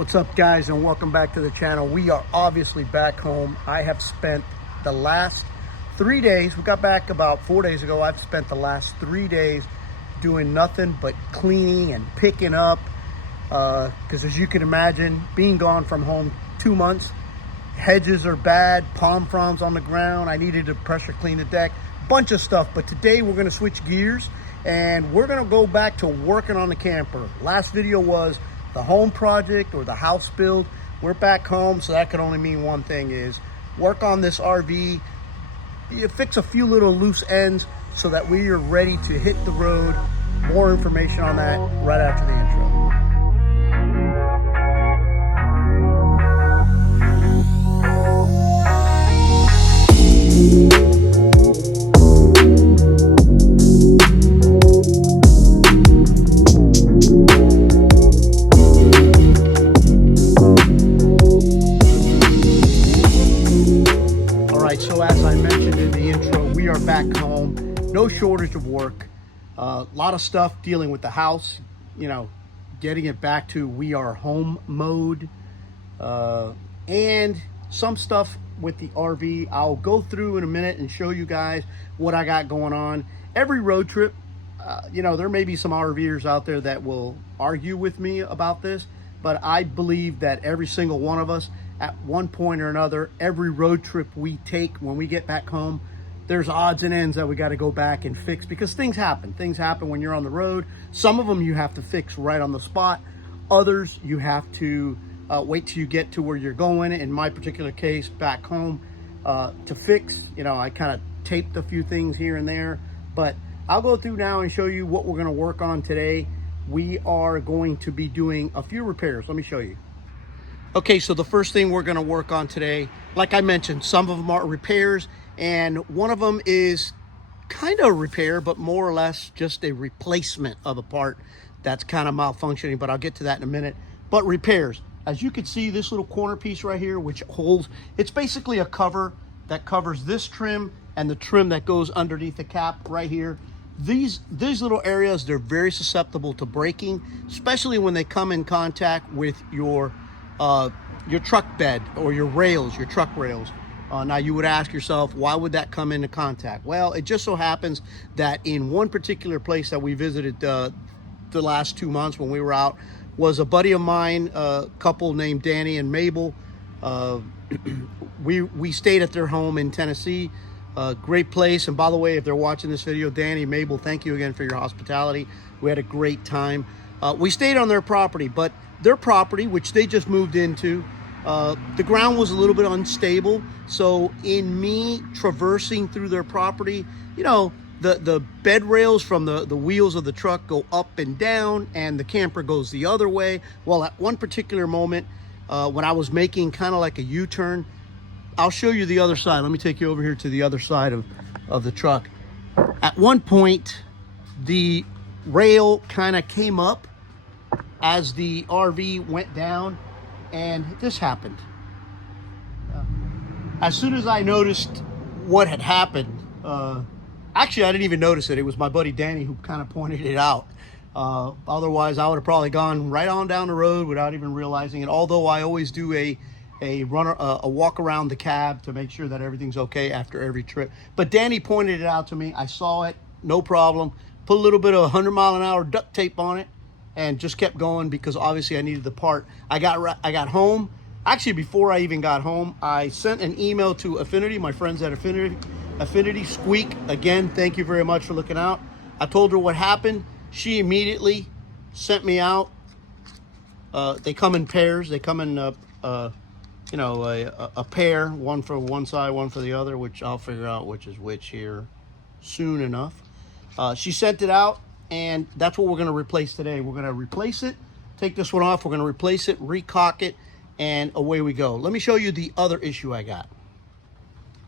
What's up, guys, and welcome back to the channel. We are obviously back home. I have spent the last 3 days, we got back about 4 days ago. I've spent the last 3 days doing nothing but cleaning and picking up because as you can imagine, being gone from home 2 months, hedges are bad, palm fronds on the ground. I needed to pressure clean the deck, bunch of stuff. But today we're going to switch gears and we're going to go back to working on the camper. Last video was the home project or the house build. We're back home, so that can only mean one thing, is work on this RV, you fix a few little loose ends so that we are ready to hit the road. More information on that right after the intro. So as I mentioned in the intro, we are back home. No shortage of work. A lot of stuff dealing with the house, you know, getting it back to we are home mode. And some stuff with the RV. I'll go through in a minute and show you guys what I got going on. Every road trip, you know, there may be some RVers out there that will argue with me about this, but I believe that every single one of us, at one point or another, every road trip we take, when we get back home, there's odds and ends that we got to go back and fix because things happen. Things happen when you're on the road. Some of them you have to fix right on the spot. Others you have to wait till you get to where you're going. In my particular case, back home, to fix, you know, I kind of taped a few things here and there, but I'll go through now and show you what we're going to work on today. We are going to be doing a few repairs. Let me show you. Okay, so the first thing we're going to work on today, like I mentioned, some of them are repairs, and one of them is kind of a repair, but more or less just a replacement of a part that's kind of malfunctioning, but I'll get to that in a minute. But repairs, as you can see, this little corner piece right here, which holds, it's basically a cover that covers this trim and the trim that goes underneath the cap right here. These little areas, they're very susceptible to breaking, especially when they come in contact with your truck bed or your rails, your truck rails. Now you would ask yourself, why would that come into contact? Well, it just so happens that in one particular place that we visited the last 2 months when we were out was a buddy of mine, a couple named Danny and Mabel. We stayed at their home in Tennessee. Great place. And by the way, if they're watching this video, Danny, Mabel, thank you again for your hospitality. We had a great time. We stayed on their property, but their property, which they just moved into, the ground was a little bit unstable. So in me traversing through their property, you know, the bed rails from the wheels of the truck go up and down and the camper goes the other way. Well, at one particular moment, when I was making kind of like a U-turn, I'll show you the other side. Let me take you over here to the other side of the truck. At one point, the rail kind of came up as the RV went down, and this happened. As soon as I noticed what had happened, actually I didn't even notice it. It was my buddy Danny who kind of pointed it out. Otherwise, I would have probably gone right on down the road without even realizing it. Although I always do a walk around the cab to make sure that everything's okay after every trip. But Danny pointed it out to me. I saw it, no problem. Put a little bit of 100-mile-an-hour duct tape on it and just kept going because obviously I needed the part. I got home. Actually, before I even got home, I sent an email to Affinity, my friends at Affinity. Squeak, again, thank you very much for looking out. I told her what happened. She immediately sent me out. They come in pairs. They come in you know, a pair, one for one side, one for the other, which I'll figure out which is which here soon enough. She sent it out, and that's what we're going to replace today. We're going to replace it, take this one off, we're going to replace it, re-caulk it, and away we go. Let me show you the other issue I got.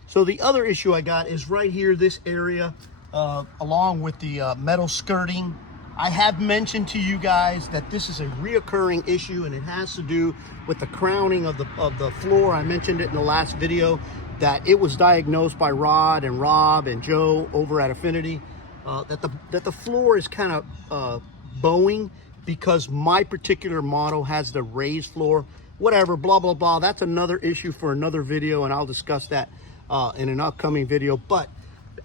So the other issue I got is right here, this area, along with the metal skirting. I have mentioned to you guys that this is a reoccurring issue, and it has to do with the crowning of the floor. I mentioned it in the last video that it was diagnosed by Rod and Rob and Joe over at Affinity, that the floor is kind of bowing because my particular model has the raised floor, whatever, blah, blah, blah. That's another issue for another video, and I'll discuss that in an upcoming video. But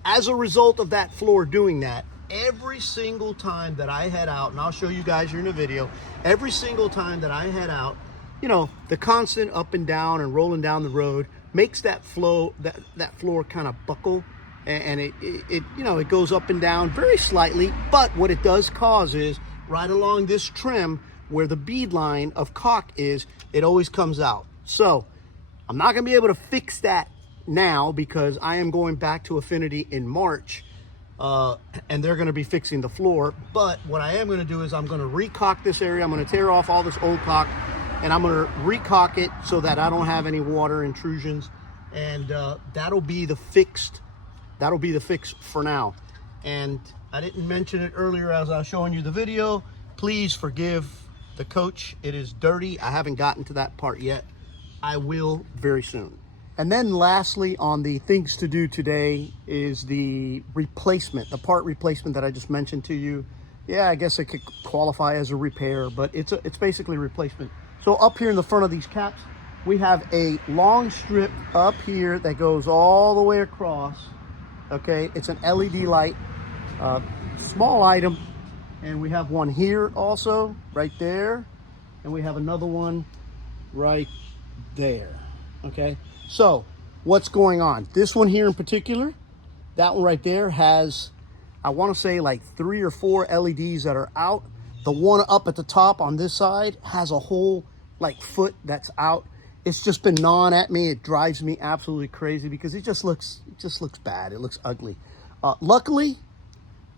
as a result of that floor doing that, every single time that I head out, and I'll show you guys here in the video, every single time that I head out, you know, the constant up and down and rolling down the road makes that floor kind of buckle, and it you know, it goes up and down very slightly. But what it does cause is right along this trim where the bead line of caulk is, it always comes out. So I'm not gonna be able to fix that now because I am going back to Affinity in March, and they're gonna be fixing the floor. But what I am gonna do is I'm gonna re-caulk this area. I'm gonna tear off all this old caulk, and I'm gonna re-caulk it so that I don't have any water intrusions, and that'll be the fix for now. And I didn't mention it earlier as I was showing you the video. Please forgive the coach. It is dirty. I haven't gotten to that part yet. I will very soon. And then lastly, on the things to do today is the replacement, the part replacement that I just mentioned to you. Yeah, I guess it could qualify as a repair, but it's basically replacement. So up here in the front of these caps, we have a long strip up here that goes all the way across. Okay, it's an LED light, small item. And we have one here also, right there. And we have another one right there, okay? So what's going on? This one here in particular, that one right there has, I wanna say like 3 or 4 LEDs that are out. The one up at the top on this side has a whole like foot that's out. It's just been gnawing at me. It drives me absolutely crazy because it just looks bad. It looks ugly. Luckily,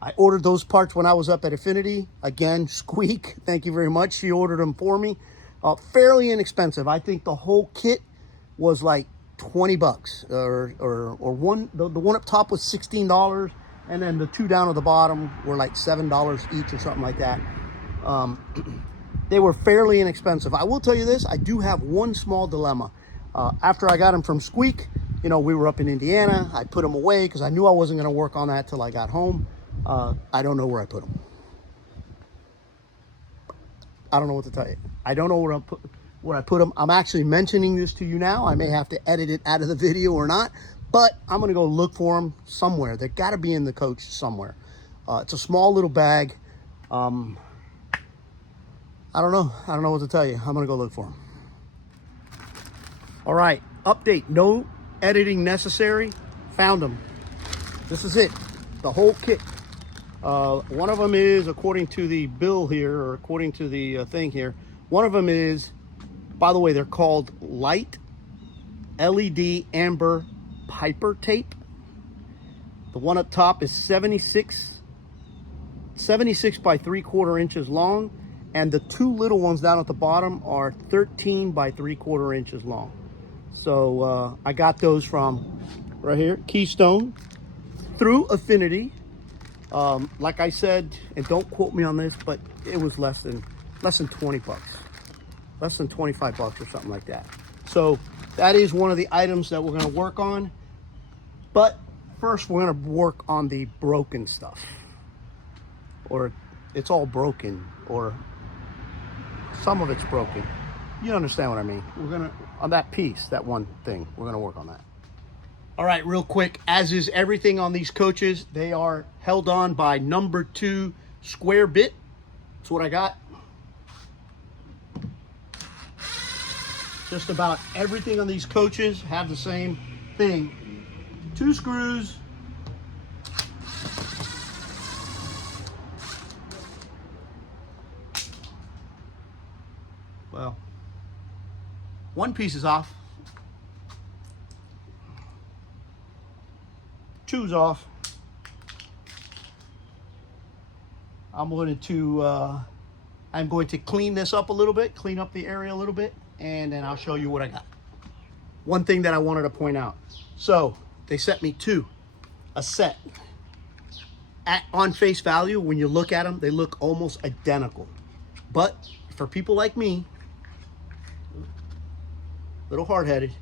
I ordered those parts when I was up at Affinity. Again, Squeak, thank you very much. She ordered them for me. Fairly inexpensive. I think the whole kit was like 20 bucks, or the one up top was $16, and then the 2 down at the bottom were like $7 each or something like that. They were fairly inexpensive. I will tell you this, I do have one small dilemma. After I got them from Squeak, you know, we were up in Indiana. I put them away because I knew I wasn't gonna work on that till I got home. I don't know where I put them. I don't know what to tell you. I don't know where I put them. I'm actually mentioning this to you now. I may have to edit it out of the video or not, but I'm gonna go look for them somewhere. They gotta be in the coach somewhere. It's a small little bag. I don't know what to tell you. I'm gonna go look for them. All right, update, no editing necessary. Found them. This is it, the whole kit. One of them is, according to the bill here, or according to the thing here, one of them is, by the way, they're called light LED amber Piper tape. The one up top is 76 by 3/4 inches long, and the 2 little ones down at the bottom are 13 by 3/4 inches long. So I got those from right here, Keystone, through Affinity. Like I said, and don't quote me on this, but it was less than 20 bucks, less than 25 bucks or something like that. So that is one of the items that we're going to work on. But first, we're going to work on the broken stuff, or it's all broken, or some of it's broken. You understand what I mean? We're going to, on that piece, that one thing, we're going to work on that. All right, real quick, as is everything on these coaches, they are held on by number 2 square bit. That's what I got. Just about everything on these coaches have the same thing. 2 screws. Well, one piece is off. 2's off. I'm going to clean this up a little bit, clean up the area a little bit, and then I'll show you what I got. One thing that I wanted to point out. So they sent me a set. On face value, when you look at them, they look almost identical. But for people like me, a little hard-headed,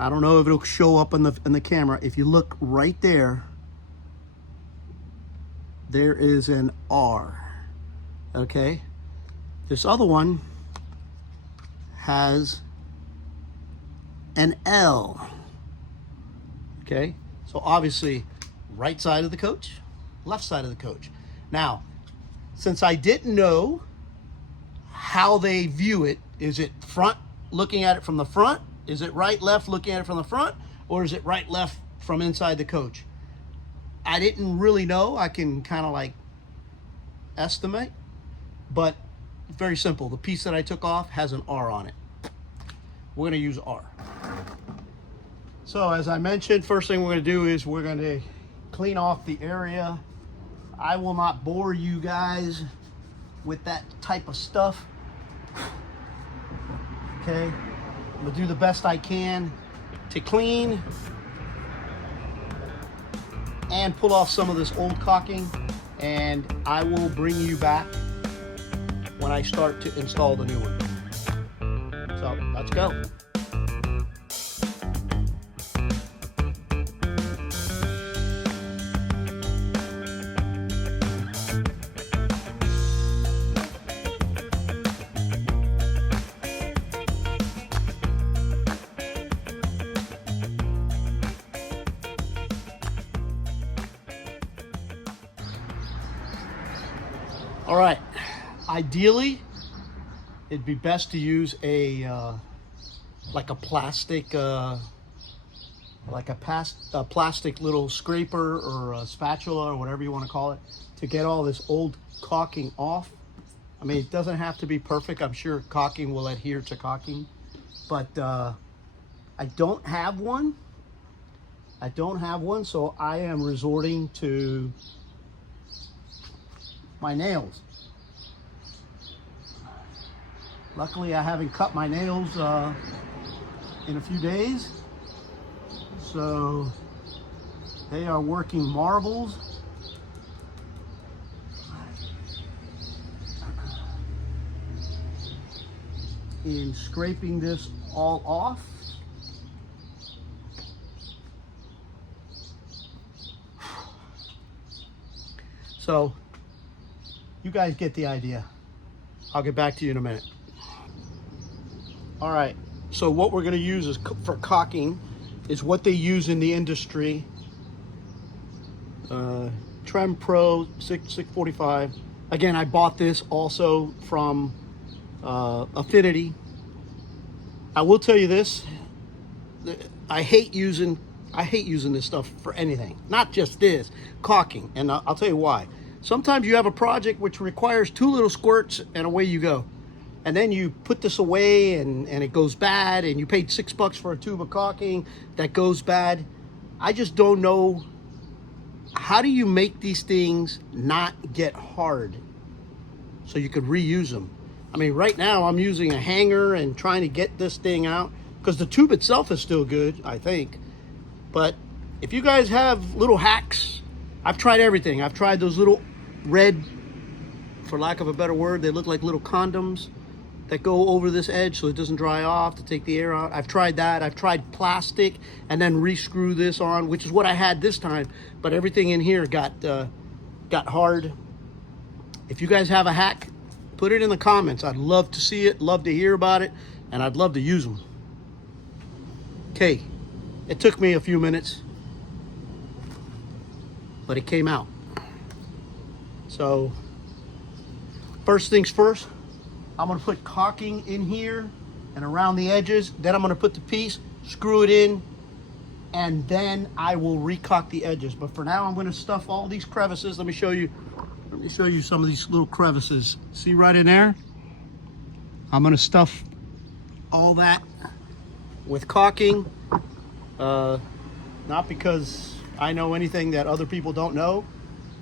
I don't know if it'll show up in the camera. If you look right there, there is an R, okay? This other one has an L. Okay, so obviously right side of the coach, left side of the coach. Now, since I didn't know how they view it, is it front looking at it from the front? Is it right, left looking at it from the front? Or is it right, left from inside the coach? I didn't really know. I can kind of like estimate, but very simple. The piece that I took off has an R on it. We're gonna use R. So as I mentioned, first thing we're gonna do is we're gonna clean off the area. I will not bore you guys with that type of stuff. Okay, I'm gonna do the best I can to clean and pull off some of this old caulking, and I will bring you back when I start to install the new one. So let's go. All right, ideally, it'd be best to use a like a plastic, plastic little scraper or a spatula or whatever you want to call it to get all this old caulking off. I mean, it doesn't have to be perfect. I'm sure caulking will adhere to caulking, but I don't have one. So I am resorting to my nails. Luckily, I haven't cut my nails in a few days, so they are working marvels. In scraping this all off. So you guys get the idea. I'll get back to you in a minute. All right, so what we're gonna use is for caulking is what they use in the industry. Trem Pro 645. Again, I bought this also from Affinity. I will tell you this, I hate using this stuff for anything, not just this, caulking, and I'll tell you why. Sometimes you have a project which requires 2 little squirts and away you go. And then you put this away and it goes bad, and you paid $6 for a tube of caulking that goes bad. I just don't know, how do you make these things not get hard so you could reuse them? I mean, right now I'm using a hanger and trying to get this thing out because the tube itself is still good, I think. But if you guys have little hacks, I've tried everything. I've tried those little red, for lack of a better word, they look like little condoms that go over this edge so it doesn't dry off to take the air out. I've tried that. I've tried plastic and then re-screw this on, which is what I had this time, but everything in here got hard. If you guys have a hack, put it in the comments. I'd love to see it, love to hear about it, and I'd love to use them. Okay, it took me a few minutes, but it came out. So, first things first, I'm gonna put caulking in here and around the edges. Then I'm gonna put the piece, screw it in, and then I will re-caulk the edges. But for now, I'm gonna stuff all these crevices. Let me show you some of these little crevices. See right in there? I'm gonna stuff all that with caulking. Not because I know anything that other people don't know.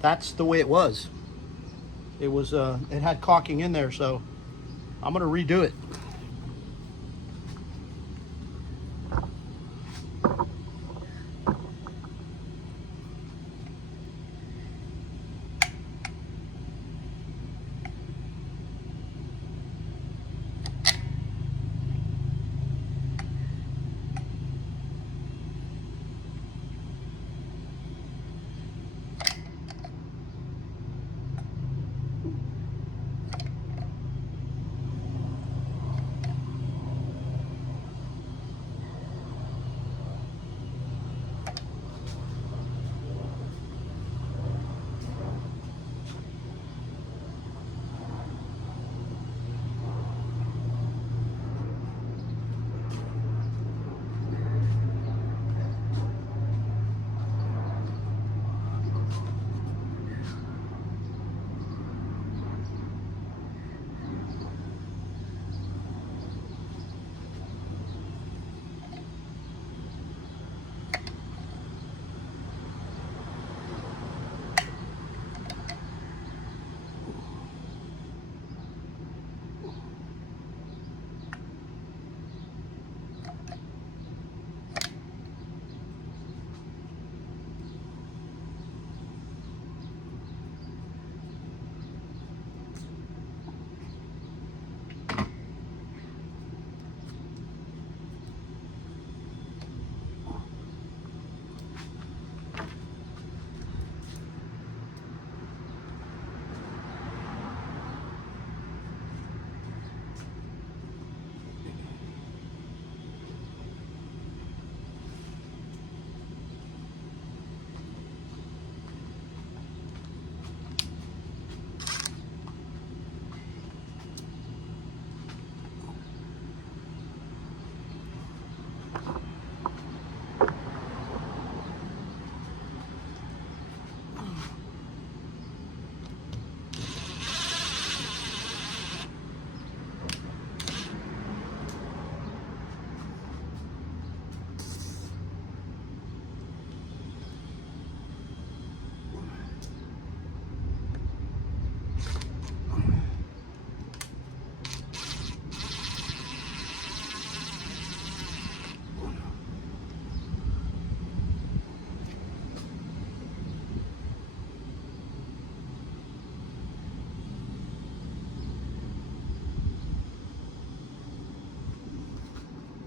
That's the way it was. It had caulking in there, so I'm gonna redo it.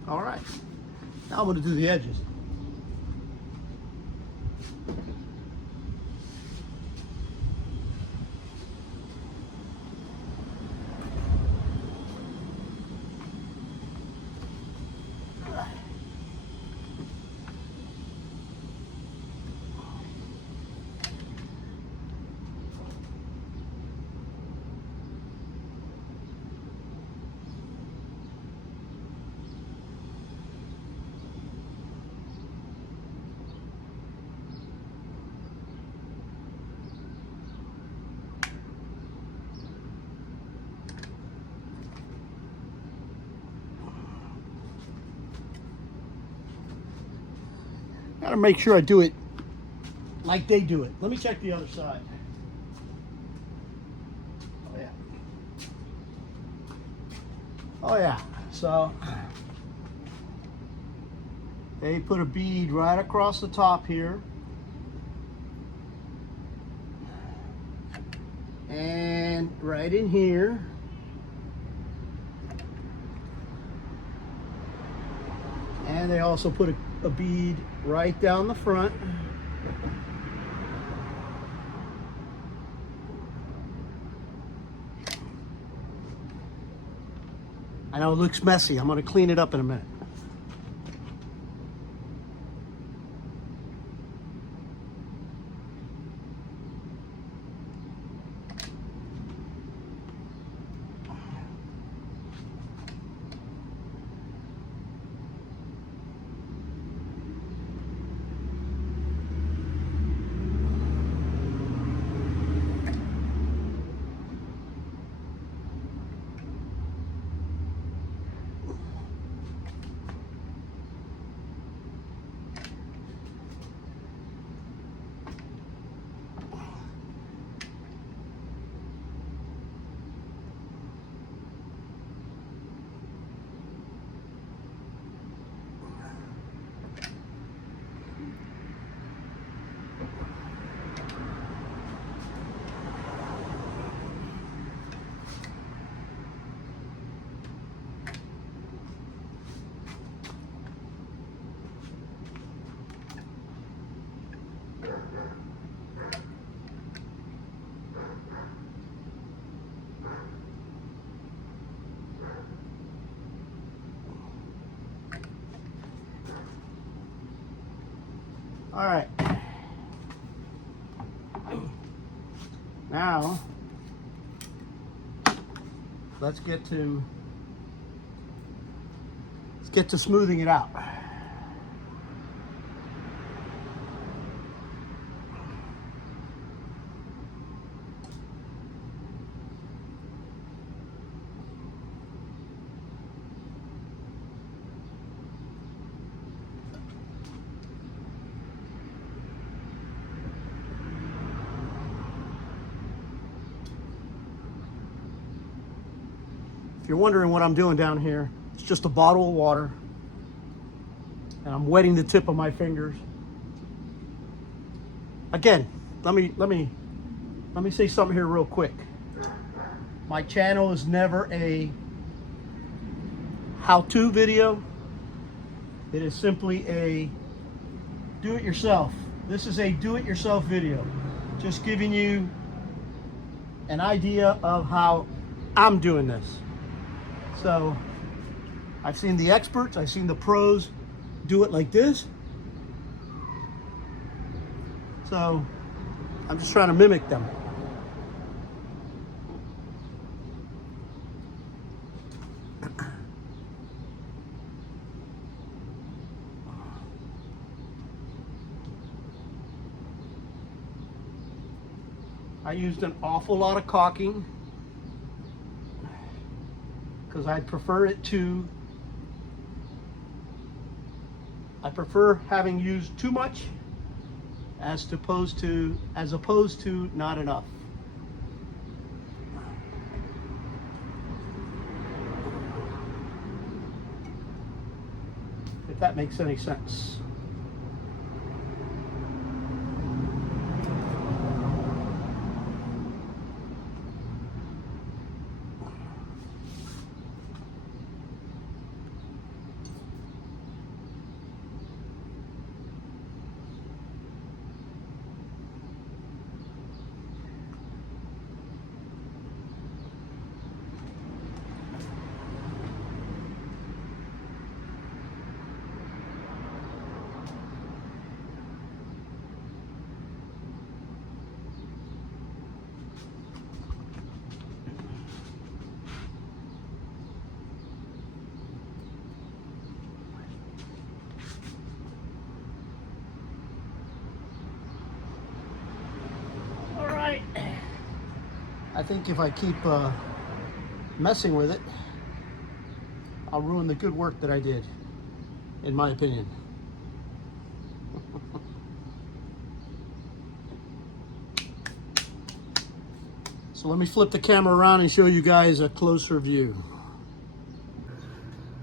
All right, now I'm going to do the edges. Got to make sure I do it like they do it. Let me check the other side. Oh yeah. Oh yeah. So they put a bead right across the top here. And right in here. And they also put a bead right down the front. I know it looks messy. I'm going to clean it up in a minute. All right. Now, let's get to smoothing it out. If you're wondering what I'm doing down here, it's just a bottle of water, and I'm wetting the tip of my fingers. Again, let me say something here real quick. My channel is never a how-to video. It is simply a do-it-yourself. This is a do-it-yourself video, just giving you an idea of how I'm doing this. So I've seen the experts, I've seen the pros do it like this. So I'm just trying to mimic them. I used an awful lot of caulking because I prefer having used too much as opposed to not enough. If that makes any sense. I think if I keep messing with it, I'll ruin the good work that I did, in my opinion. So let me flip the camera around and show you guys a closer view.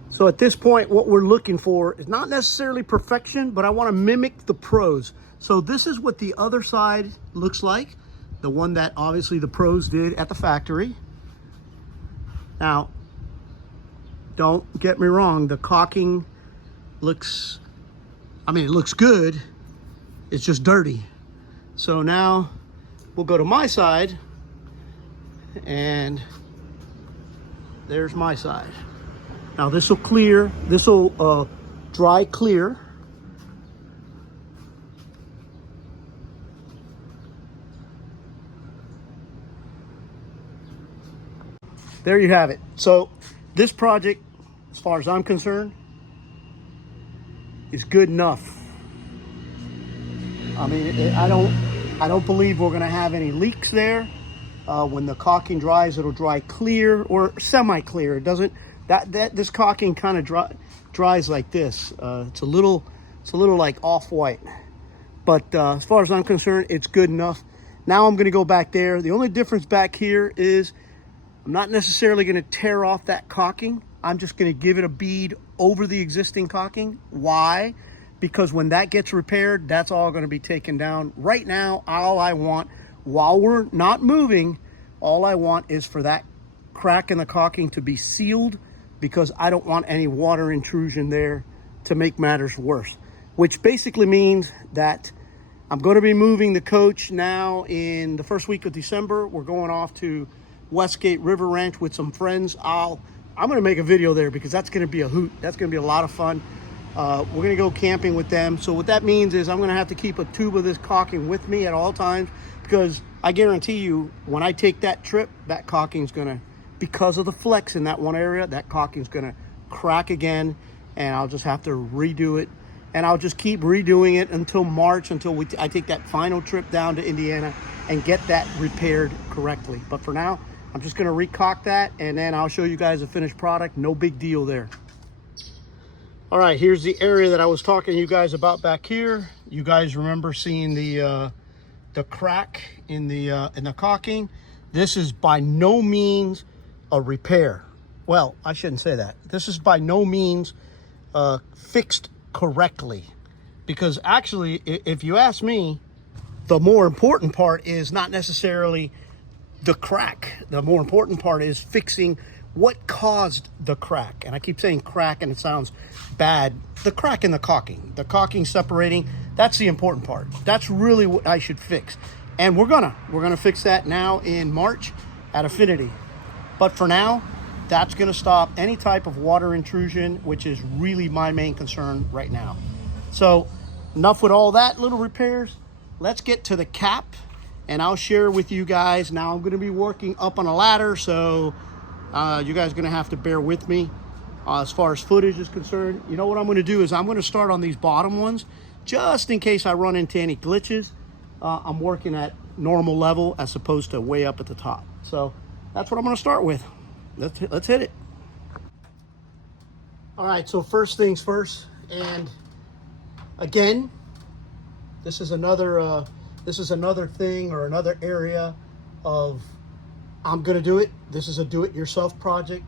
So at this point, what we're looking for is not necessarily perfection, but I want to mimic the pros. So this is what the other side looks like, the one that obviously the pros did at the factory. Now, don't get me wrong, the caulking looks, I mean, it looks good, it's just dirty. So now we'll go to my side, and there's my side. Now this will clear, this will dry clear. There you have it. So this project, as far as I'm concerned, is good enough. I mean, I don't believe we're gonna have any leaks there. When the caulking dries, it'll dry clear or semi-clear. It doesn't, this caulking kind of dries like this. It's a little like off-white. But as far as I'm concerned, it's good enough. Now I'm gonna go back there. The only difference back here is I'm not necessarily gonna tear off that caulking. I'm just gonna give it a bead over the existing caulking. Why? Because when that gets repaired, that's all gonna be taken down. Right now, all I want, while we're not moving, all I want is for that crack in the caulking to be sealed, because I don't want any water intrusion there to make matters worse. Which basically means that I'm going to be moving the coach now in the first week of December. We're going off to Westgate River Ranch with some friends. I'm going to make a video there because that's going to be a hoot. That's going to be a lot of fun. We're going to go camping with them. So what that means is I'm going to have to keep a tube of this caulking with me at all times, because I guarantee you when I take that trip, that caulking's going to, because of the flex in that one area, that caulking's going to crack again, and I'll just have to redo it. And I'll just keep redoing it until March, until I take that final trip down to Indiana and get that repaired correctly. But for now, I'm just going to re-caulk that, and then I'll show you guys the finished product. No big deal there. All right, here's the area that I was talking to you guys about back here. You guys remember seeing the crack in the caulking. This is by no means a repair. Well, I shouldn't say that. This is by no means fixed correctly, because actually, if you ask me, the more important part is not necessarily the crack. The more important part is fixing what caused the crack. And I keep saying crack and it sounds bad. The crack in the caulking separating, that's the important part. That's really what I should fix. And we're gonna fix that now in March at Affinity. But for now, that's gonna stop any type of water intrusion, which is really my main concern right now. So enough with all that little repairs. Let's get to the cap, and I'll share with you guys. Now I'm gonna be working up on a ladder, so you guys are gonna have to bear with me as far as footage is concerned. You know what I'm gonna do is I'm gonna start on these bottom ones, just in case I run into any glitches. I'm working at normal level as opposed to way up at the top. So that's what I'm gonna start with. Let's hit it. All right, so first things first, and again, this is another thing or another area of I'm gonna do it. This is a do-it-yourself project.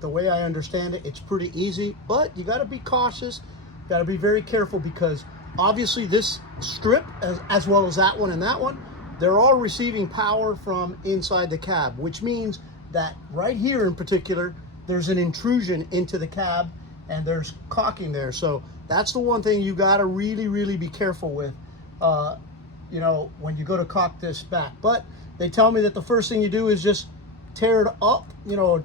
The way I understand it, it's pretty easy, but you gotta be cautious, gotta be very careful, because obviously this strip, as well as that one and that one, they're all receiving power from inside the cab, which means that right here in particular, there's an intrusion into the cab and there's caulking there. So that's the one thing you gotta really, really be careful with, you know, when you go to caulk this back. But they tell me that the first thing you do is just tear it up, you know,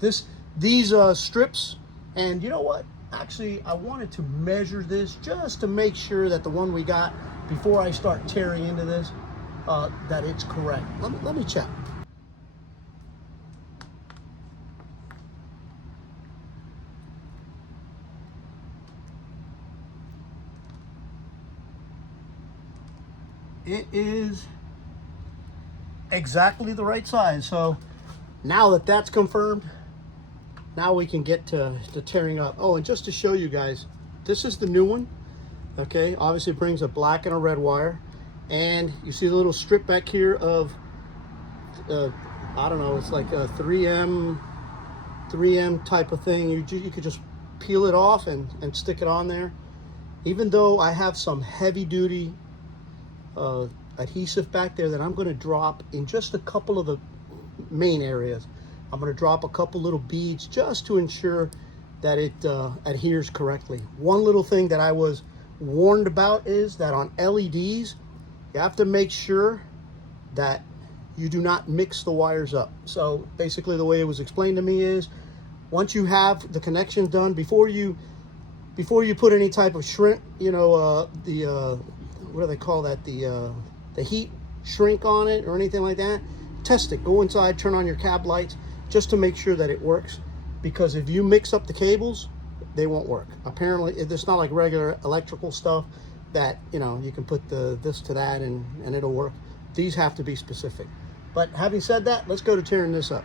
these strips. And you know what? Actually, I wanted to measure this just to make sure that the one we got before I start tearing into this, that it's correct. Let me check. It is exactly the right size. So now that that's confirmed, now we can get to tearing up. Oh, and just to show you guys, this is the new one. Okay, obviously it brings a black and a red wire, and you see the little strip back here of I don't know, it's like a 3M type of thing. You could just peel it off and stick it on there. Even though I have some heavy duty adhesive back there that I'm going to drop in just a couple of the main areas. I'm going to drop a couple little beads just to ensure that it adheres correctly. One little thing that I was warned about is that on LEDs, you have to make sure that you do not mix the wires up. So basically the way it was explained to me is, once you have the connections done, before you put any type of shrink, you know, what do they call that, the heat shrink on it or anything like that, test it. Go inside, turn on your cab lights just to make sure that it works, because if you mix up the cables, they won't work. Apparently it's not like regular electrical stuff that, you know, you can put this to that and it'll work. These have to be specific. But having said that, let's go to tearing this up.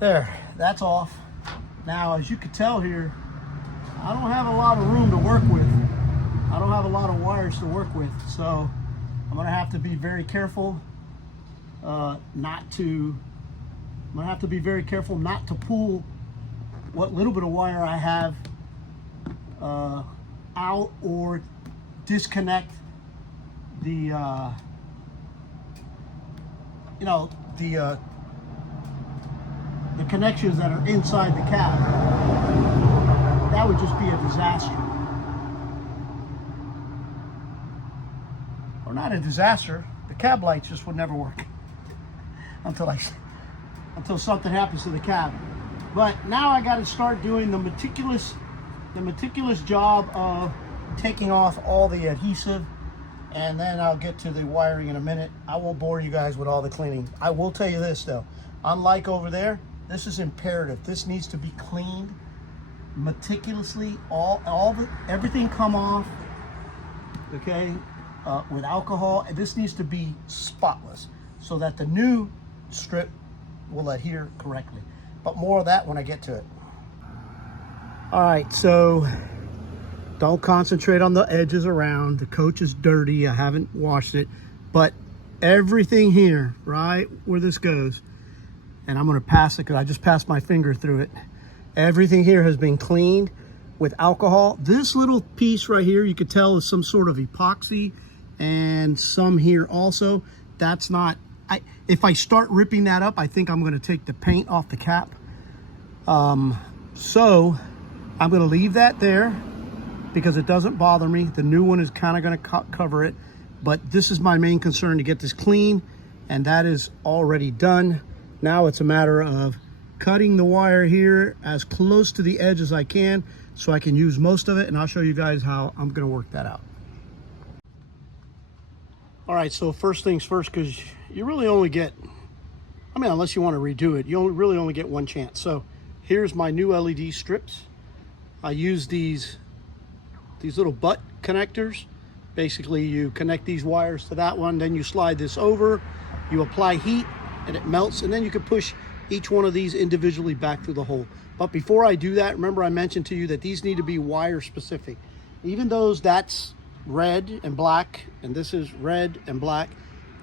There, that's off. Now, as you can tell here, I don't have a lot of room to work with. I don't have a lot of wires to work with, so I'm gonna have to be very careful not to pull what little bit of wire I have out, or disconnect the the connections that are inside the cab. That would just be a disaster. Or not a disaster, the cab lights just would never work until something happens to the cab. But now I got to start doing the meticulous job of taking off all the adhesive, and then I'll get to the wiring in a minute. I won't bore you guys with all the cleaning. I will tell you this though, unlike over there, this is imperative. This needs to be cleaned meticulously. Everything come off, okay, with alcohol. And this needs to be spotless so that the new strip will adhere correctly. But more of that when I get to it. All right, so don't concentrate on the edges around. The coach is dirty. I haven't washed it, but everything here, right where this goes, and I'm going to pass it because I just passed my finger through it. Everything here has been cleaned with alcohol. This little piece right here, you could tell is some sort of epoxy, and some here also. That's not, if I start ripping that up, I think I'm going to take the paint off the cap. So I'm going to leave that there because it doesn't bother me. The new one is kind of going to cover it, but this is my main concern, to get this clean, and that is already done. Now it's a matter of cutting the wire here as close to the edge as I can so I can use most of it, and I'll show you guys how I'm going to work that out. All right, so first things first, because you really only get, I mean, unless you want to redo it, you really only get one chance. So here's my new LED strips. I use these little butt connectors. Basically, you connect these wires to that one, then you slide this over, you apply heat, and it melts, and then you can push each one of these individually back through the hole. But before I do that, remember I mentioned to you that these need to be wire specific. Even though that's red and black, and this is red and black,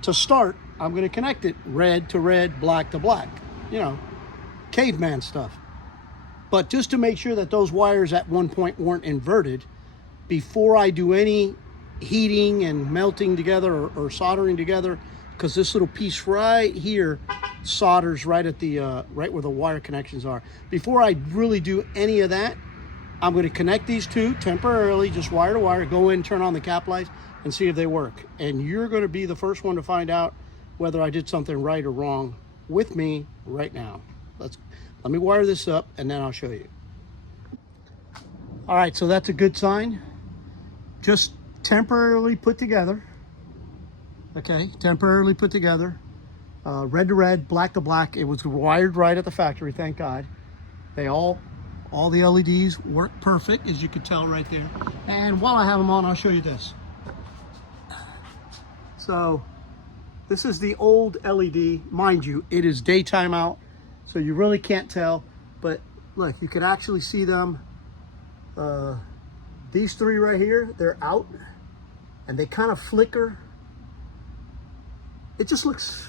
to start, I'm going to connect it red to red, black to black. You know, caveman stuff. But just to make sure that those wires at one point weren't inverted, before I do any heating and melting together or soldering together, because this little piece right here solders right at the right where the wire connections are. Before I really do any of that, I'm going to connect these two temporarily, just wire to wire, go in, turn on the cap lights, and see if they work. And you're going to be the first one to find out whether I did something right or wrong with me right now. Let me wire this up, and then I'll show you. All right, so that's a good sign. Just temporarily put together. Okay, temporarily put together. Red to red, black to black. It was wired right at the factory, thank God. They all the LEDs work perfect, as you can tell right there. And while I have them on, I'll show you this. So this is the old LED. Mind you, it is daytime out, so you really can't tell. But look, you can actually see them. These three right here, they're out, and they kind of flicker. It just looks,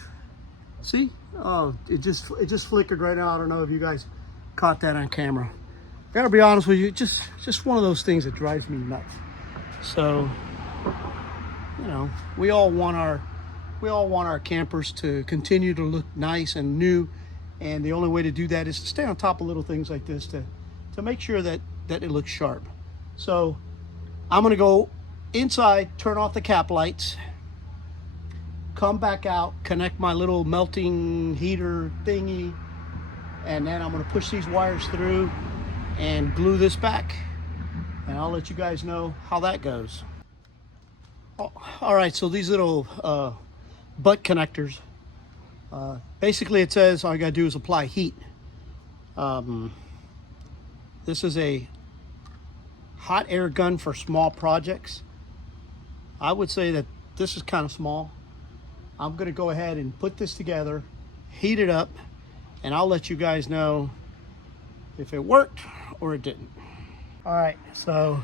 see? Oh, it just flickered right now. I don't know if you guys caught that on camera. Gotta be honest with you, just one of those things that drives me nuts. So, you know, we all want our campers to continue to look nice and new, and the only way to do that is to stay on top of little things like this to make sure that it looks sharp. So I'm gonna go inside, turn off the cap lights, come back out, connect my little melting heater thingy, and then I'm gonna push these wires through and glue this back, and I'll let you guys know how that goes. All right, so these little butt connectors, basically it says all you gotta do is apply heat. This is a hot air gun for small projects. I would say that this is kind of small. I'm gonna go ahead and put this together, heat it up, and I'll let you guys know if it worked or it didn't. All right, so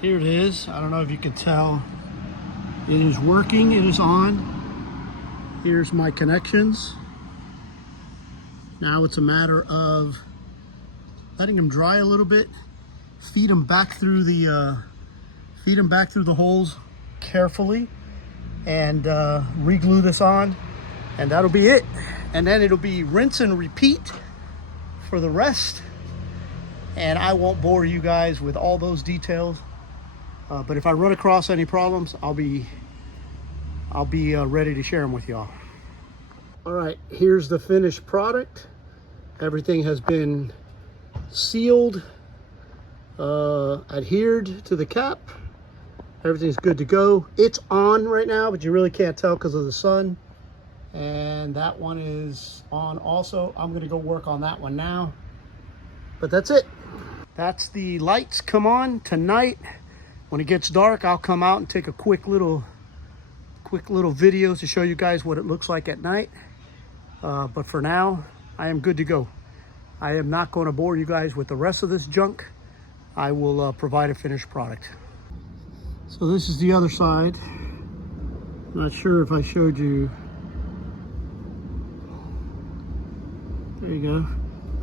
here it is. I don't know if you can tell. It is working, it is on. Here's my connections. Now it's a matter of letting them dry a little bit, feed them back through the holes carefully, and re-glue this on, and that'll be it. And then it'll be rinse and repeat for the rest, and I won't bore you guys with all those details, but if I run across any problems, I'll be ready to share them with y'all. All right, here's the finished product. Everything has been sealed, adhered to the cap. Everything's good to go. It's on right now, but you really can't tell because of the sun. And that one is on also. I'm gonna go work on that one now. But that's it. That's the lights come on tonight. When it gets dark, I'll come out and take a quick little video to show you guys what it looks like at night. But for now, I am good to go. I am not going to bore you guys with the rest of this junk. I will provide a finished product. So this is the other side. Not sure if I showed you. There you go.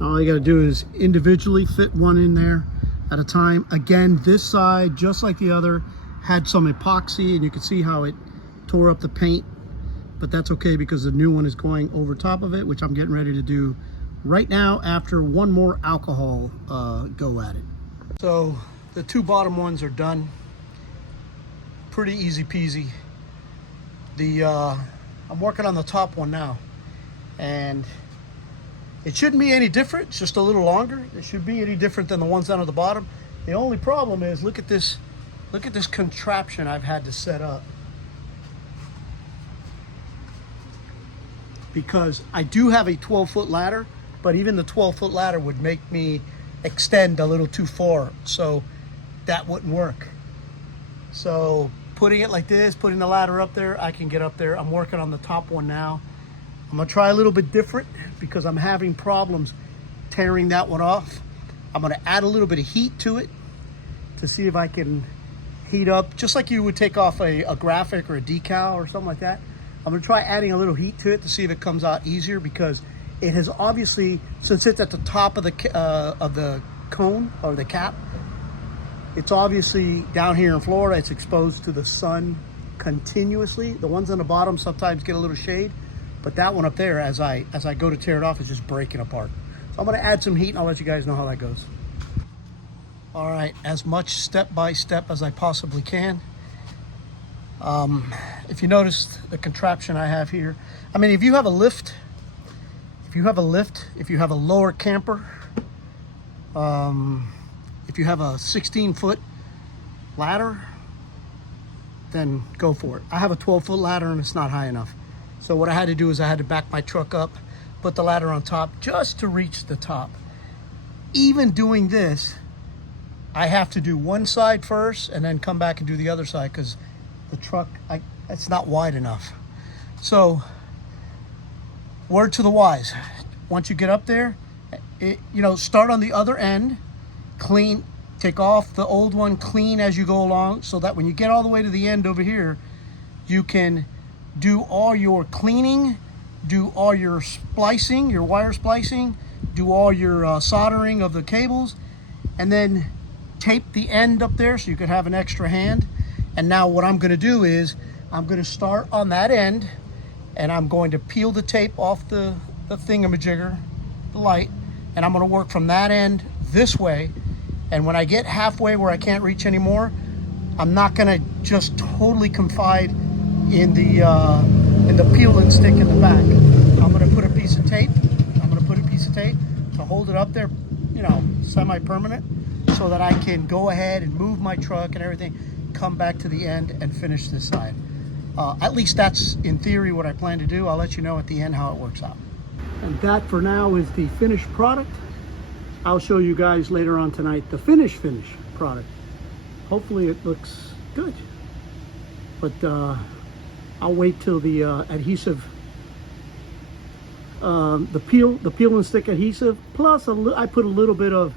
All you got to do is individually fit one in there at a time. Again, this side, just like the other, had some epoxy, and you can see how it tore up the paint, but that's okay because the new one is going over top of it, which I'm getting ready to do right now after one more alcohol go at it. So the two bottom ones are done. Pretty easy peasy. I'm working on the top one now, and it shouldn't be any different. It's just a little longer. It should be any different than the ones down at the bottom. The only problem is, look at this contraption I've had to set up, because I do have a 12-foot ladder, but even the 12-foot ladder would make me extend a little too far, so that wouldn't work. So putting it like this, putting the ladder up there, I can get up there. I'm working on the top one now. I'm gonna try a little bit different because I'm having problems tearing that one off. I'm gonna add a little bit of heat to it to see if I can heat up, just like you would take off a graphic or a decal or something like that. I'm gonna try adding a little heat to it to see if it comes out easier, because it has obviously, since it's at the top of the cone or the cap, it's obviously down here in Florida, it's exposed to the sun continuously. The ones on the bottom sometimes get a little shade, but that one up there, as I go to tear it off, is just breaking apart. So I'm gonna add some heat and I'll let you guys know how that goes. All right, as much step by step as I possibly can. If you notice the contraption I have here, I mean, if you have a lift, if you have a lower camper, if you have a 16-foot ladder, then go for it. I have a 12-foot ladder and it's not high enough. So what I had to do is I had to back my truck up, put the ladder on top just to reach the top. Even doing this, I have to do one side first and then come back and do the other side because the truck, it's not wide enough. So, word to the wise, once you get up there, start on the other end, clean, take off the old one, clean as you go along, so that when you get all the way to the end over here, you can do all your cleaning, do all your splicing, your wire splicing, do all your soldering of the cables, and then tape the end up there so you could have an extra hand. And now what I'm going to do is I'm going to start on that end and I'm going to peel the tape off the thingamajigger, the light, and I'm going to work from that end this way. And when I get halfway where I can't reach anymore, I'm not going to just totally confide in the peel and stick in the back. I'm going to put a piece of tape. To hold it up there, semi-permanent, so that I can go ahead and move my truck and everything, come back to the end and finish this side. At least that's in theory what I plan to do. I'll let you know at the end how it works out. And that for now is the finished product. I'll show you guys later on tonight the finished product. Hopefully it looks good, but I'll wait till the adhesive, the peel and stick adhesive, plus I put a little bit of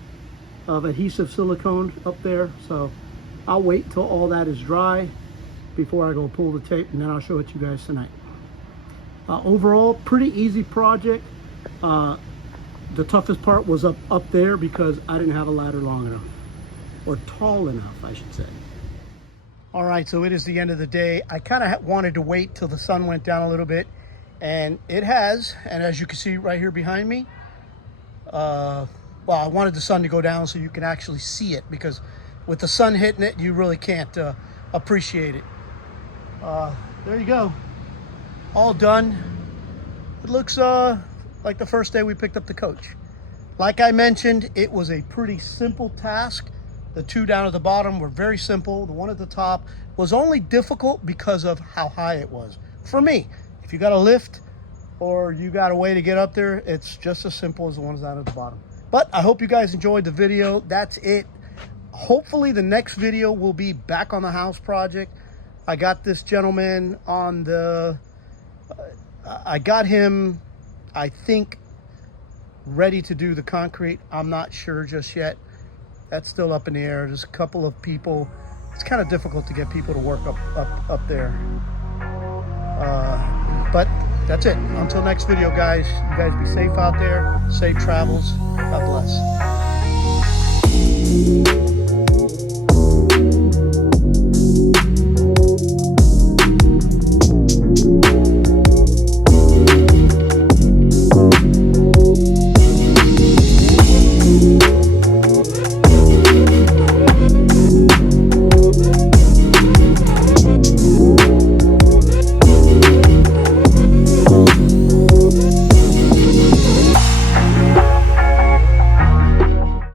adhesive silicone up there, so I'll wait till all that is dry before I go pull the tape, and then I'll show it to you guys tonight. Overall, pretty easy project. The toughest part was up there because I didn't have a ladder long enough, or tall enough, I should say. All right, so it is the end of the day. I kind of wanted to wait till the sun went down a little bit, and it has. And as you can see right here behind me, well, I wanted the sun to go down so you can actually see it, because with the sun hitting it, you really can't appreciate it. There you go. All done. It looks like the first day we picked up the coach. Like I mentioned, it was a pretty simple task. The two down at the bottom were very simple. The one at the top was only difficult because of how high it was. For me, if you got a lift or you got a way to get up there, it's just as simple as the ones down at the bottom. But I hope you guys enjoyed the video. That's it. Hopefully the next video will be back on the house project. I got this gentleman on the, I got him, I think, ready to do the concrete. I'm not sure just yet. That's still up in the air. There's a couple of people. It's kind of difficult to get people to work up there. But that's it. Until next video, guys. You guys be safe out there. Safe travels. God bless.